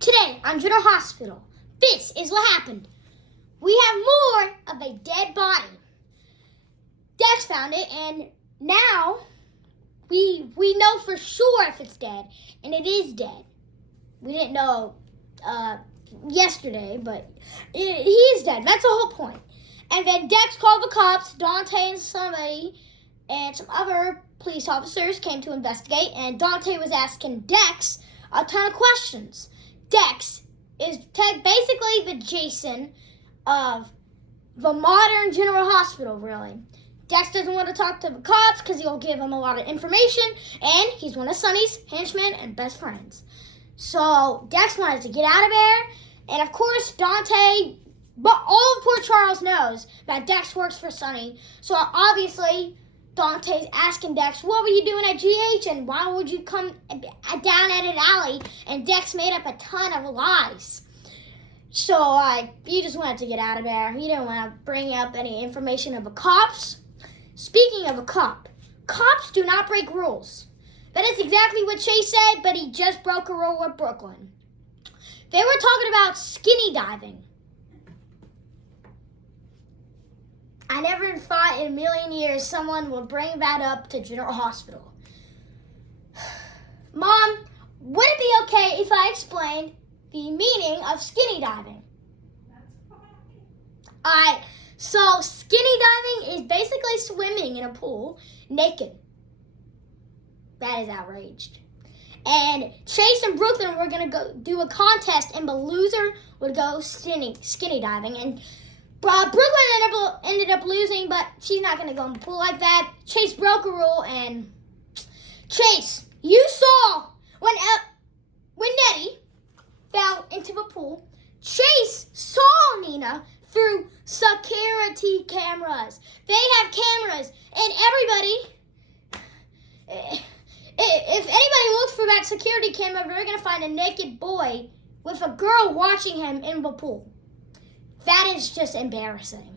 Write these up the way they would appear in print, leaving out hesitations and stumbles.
Today on General Hospital, this is what happened. We have more of a dead body. Dex found it, and now we know for sure if it's dead, and it is dead. We didn't know yesterday, but he is dead. That's the whole point. And then Dex called the cops. Dante and somebody and some other police officers came to investigate, and Dante was asking Dex a ton of questions. Dex is basically the Jason of the modern General Hospital, really. Dex doesn't want to talk to the cops because he'll give them a lot of information, and he's one of Sonny's henchmen and best friends. So Dex wanted to get out of there, and of course Dante, but all of Port Charles knows that Dex works for Sonny, so obviously Dante's asking Dex, what were you doing at GH and why would you come down at an alley? And Dex made up a ton of lies. So he just wanted to get out of there. He didn't want to bring up any information of the cops. Speaking of a cop, cops do not break rules. That is exactly what Chase said, but he just broke a rule with Brooklyn. They were talking about skinny diving. I never thought in a million years someone would bring that up to General Hospital. Mom, would it be okay if I explained the meaning of skinny diving? Alright, so skinny diving is basically swimming in a pool naked. That is outraged. And Chase and Brooklyn were going to go do a contest, and the loser would go skinny diving. And Brooklyn ended up losing, but she's not going to go in the pool like that. Chase broke a rule, and Chase, you saw when Nettie fell into the pool, Chase saw Nina through security cameras. They have cameras, and everybody, if anybody looks for that security camera, they're going to find a naked boy with a girl watching him in the pool. That is just embarrassing.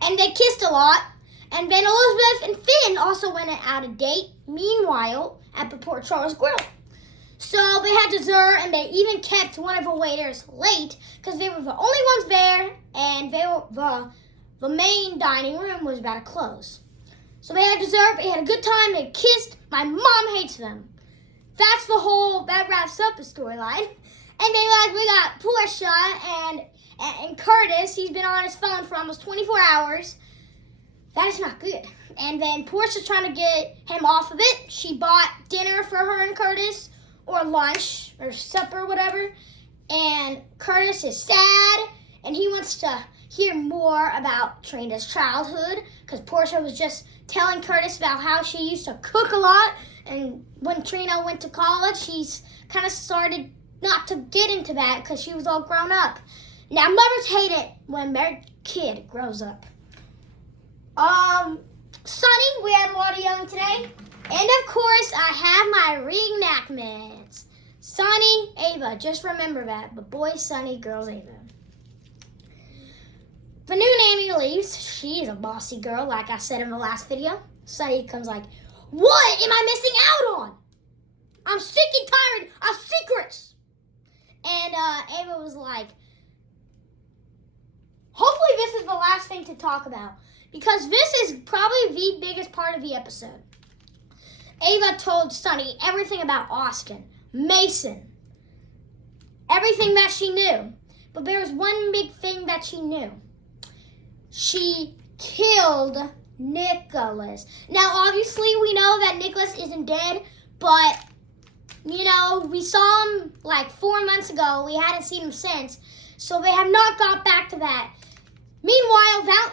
And they kissed a lot. And then Elizabeth and Finn also went out on a date, meanwhile, at the Port Charles Grill. So they had dessert, and they even kept one of the waiters late because they were the only ones there, and the main dining room was about to close. So they had dessert, they had a good time, they kissed. My mom hates them. That wraps up the storyline. And we got Portia and Curtis. He's been on his phone for almost 24 hours. That is not good. And then Portia's trying to get him off of it. She bought dinner for her and Curtis, or lunch, or supper, whatever. And Curtis is sad, and he wants to hear more about Trina's childhood, because Portia was just telling Curtis about how she used to cook a lot, and when Trina went to college, she's kind of started not to get into that because she was all grown up. Now, mothers hate it when their kid grows up. Sonny, we had a lot of yelling today. And of course, I have my reenactments. Sonny, Ava, just remember that. But boys, Sonny, girls, Ava. The new nanny leaves. She is a bossy girl, like I said in the last video. Sonny comes like, what am I missing out on? I'm sick and tired of secrets. And Ava was like, hopefully this is the last thing to talk about, because this is probably the biggest part of the episode. Ava told Sonny everything about Austin, Mason, everything that she knew. But there was one big thing that she knew. She killed Nicholas. Now, obviously, we know that Nicholas isn't dead, but, we saw him like 4 months ago. We hadn't seen him since, so they have not got back to that. Meanwhile,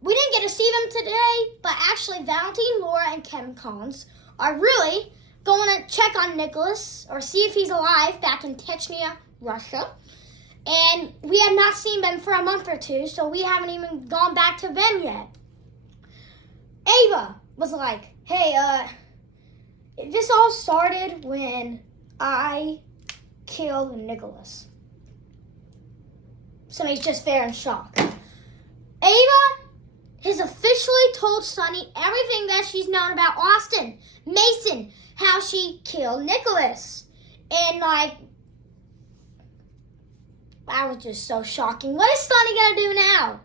we didn't get to see them today, but actually Valentine, Laura, and Kevin Collins are really going to check on Nicholas or see if he's alive back in Chechnya, Russia. And we have not seen them for a month or two, so we haven't even gone back to them yet. Ava was like, hey, this all started when I killed Nicholas. Somebody's just there in shock. Ava has officially told Sonny everything that she's known about Austin, Mason, how she killed Nicholas. And That was just so shocking. What is Sonny gonna do now?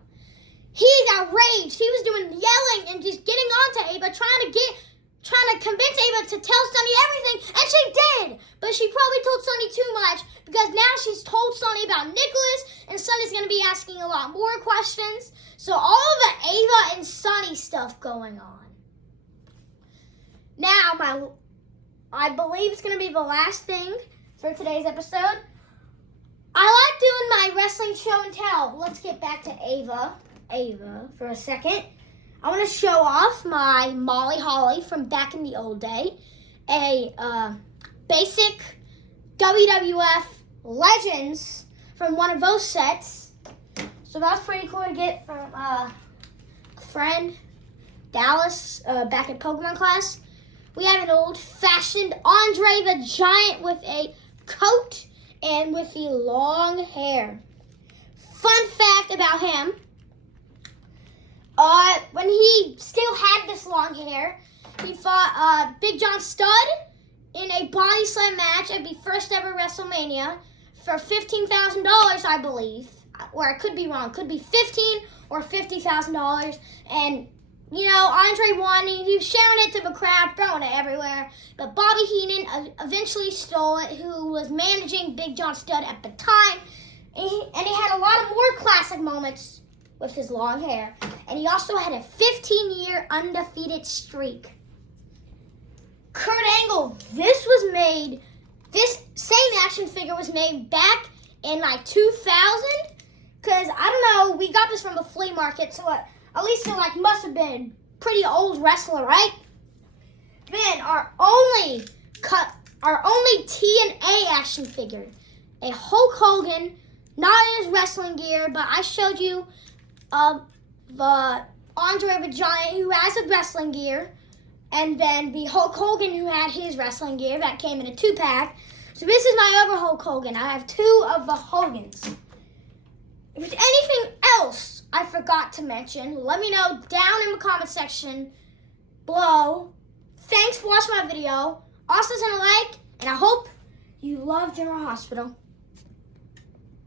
He's outraged. He was doing yelling and just getting onto Ava, trying to convince Ava to tell Sonny everything, and she did. But she probably told Sonny too much, because now she's told Sonny about Nicholas, and Sonny's gonna be asking a lot more questions. So all of the Ava and Sonny stuff going on. Now, I believe it's gonna be the last thing for today's episode. I like doing my wrestling show and tell. Let's get back to Ava for a second. I want to show off my Molly Holly from back in the old day. A basic WWF Legends from one of those sets. So that's pretty cool to get from a friend, Dallas, back in Pokemon class. We have an old-fashioned Andre the Giant with a coat and with the long hair. Fun fact about him, when he still had this long hair, he fought Big John Studd in a body slam match at the first ever WrestleMania for $15,000, I believe. Or I could be wrong. Could be $15,000 or $50,000. And, you know, Andre won. He was sharing it to the crowd, throwing it everywhere. But Bobby Heenan eventually stole it, who was managing Big John Studd at the time. And he had a lot of more classic moments with his long hair. And he also had a 15-year undefeated streak. Kurt Angle, this same action figure was made back in like 2000. Because, I don't know, we got this from a flea market, so at least it like must have been pretty old wrestler, right? Then our only TNA action figure, a Hulk Hogan, not in his wrestling gear, but I showed you the Andre the Giant who has a wrestling gear, and then the Hulk Hogan who had his wrestling gear that came in a 2-pack. So this is my other Hulk Hogan. I have 2 of the Hogans. If there's anything else I forgot to mention, let me know down in the comment section below. Thanks for watching my video. Also send a like, and I hope you love General Hospital.